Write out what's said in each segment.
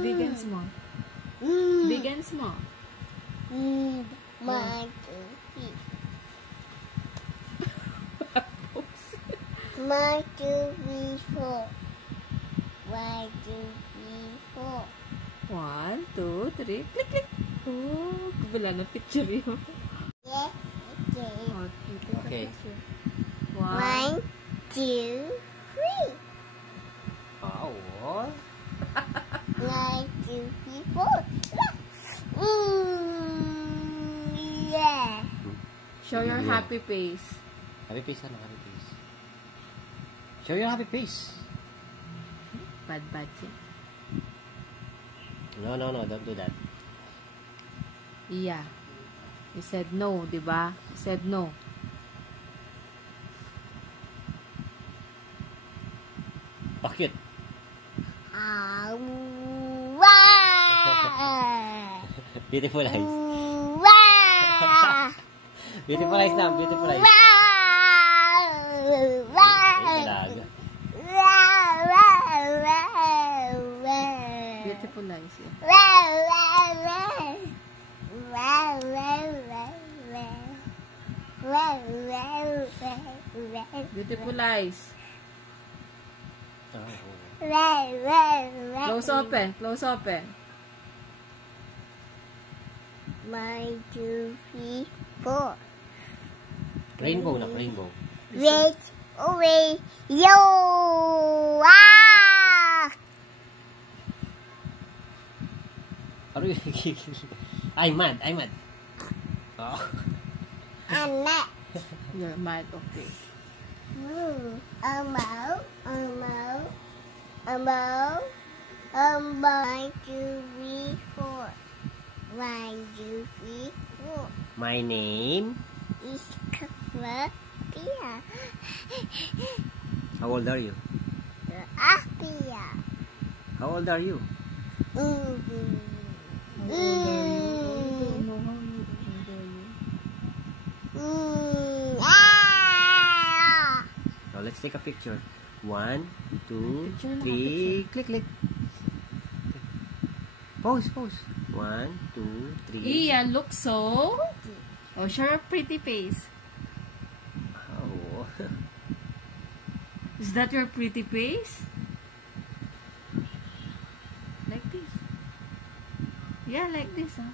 Big and small. Big and small. My two feet. My two feet four. One, two, three, four. 1, 2, 3. Click, click. Oh, wala na picture yun. Yeah, okay. Okay. One, two, three. Oh, what? 1, 2, 3, 4. Yeah. Show your happy face. Happy face, ano? Happy face. Show your happy face. Bad yan. No, don't do that. Yeah. You said no, di ba? You said no. Bakit? Beautiful eyes. Beautiful eyes na, beautiful eyes. Ay, talaga. Beautiful eyes. Yeah. Beautiful eyes. Oh. Close open. Close open. 1, 2, 3, 4. Rainbow na, rainbow. Red, away, yo! Ah! Ano yung I'm mad. Oh. I'm not. You're mad. Okay. Elmo. 1, 2, 3, 4. 1, 2, 3, 4. My name? Is Pia. How old are you? Pia. How old are you? Now let's take a picture. 1, 2, 3. Click. Pose. 1, 2, 3. Ian, look so. Oh, show your pretty face. Oh. Is that your pretty face? Like this. Yeah, like this, huh?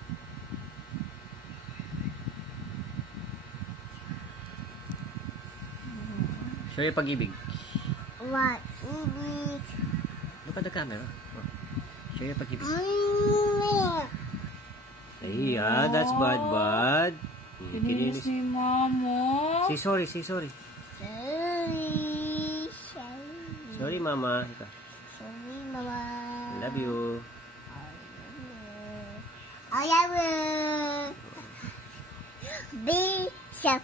Show your pag-ibig. What? Look at the camera. Oh. Show your pag-ibig. Yeah, that's bad. Kinilis ni Mama. Say sorry. Sorry, Mama. Ika. Sorry, Mama. Love you. I love you. Be sharp.